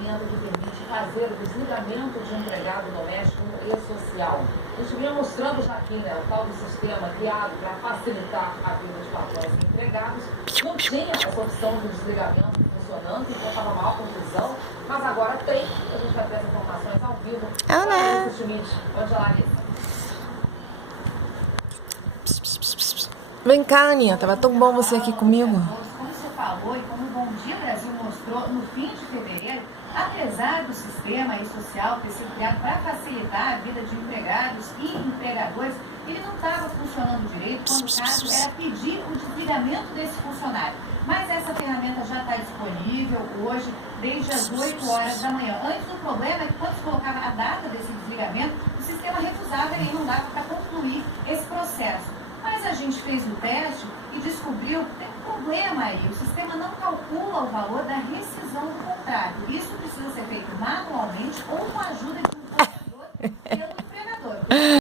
ferramenta que permite fazer o desligamento de empregado doméstico e social. A gente vinha mostrando já aqui, né, o tal do sistema criado para facilitar a vida de patrões e empregados. Não tinha essa opção de desligamento funcionando, então estava maior confusão, mas agora tem. A gente vai ter as informações ao vivo. Larissa Schmidt, onde é a Larissa? Vem cá, Aninha, tava tão bom você aqui comigo. Como você falou e como o Bom Dia Brasil mostrou no fim de fevereiro, apesar do sistema social ter sido criado para facilitar a vida de empregados e empregadores, ele não estava funcionando direito quando o caso era pedir o desligamento desse funcionário. Mas essa ferramenta já está disponível hoje, desde as 8 horas da manhã. Antes, o problema é que quando se colocava a data desse desligamento, o sistema recusava e aí não dava para concluir esse processo. Mas a gente fez o teste e descobriu que tem um problema aí. O sistema não calcula o valor da rescisão do contrato. Isso precisa ser feito manualmente ou com a ajuda de um computador pelo empregador.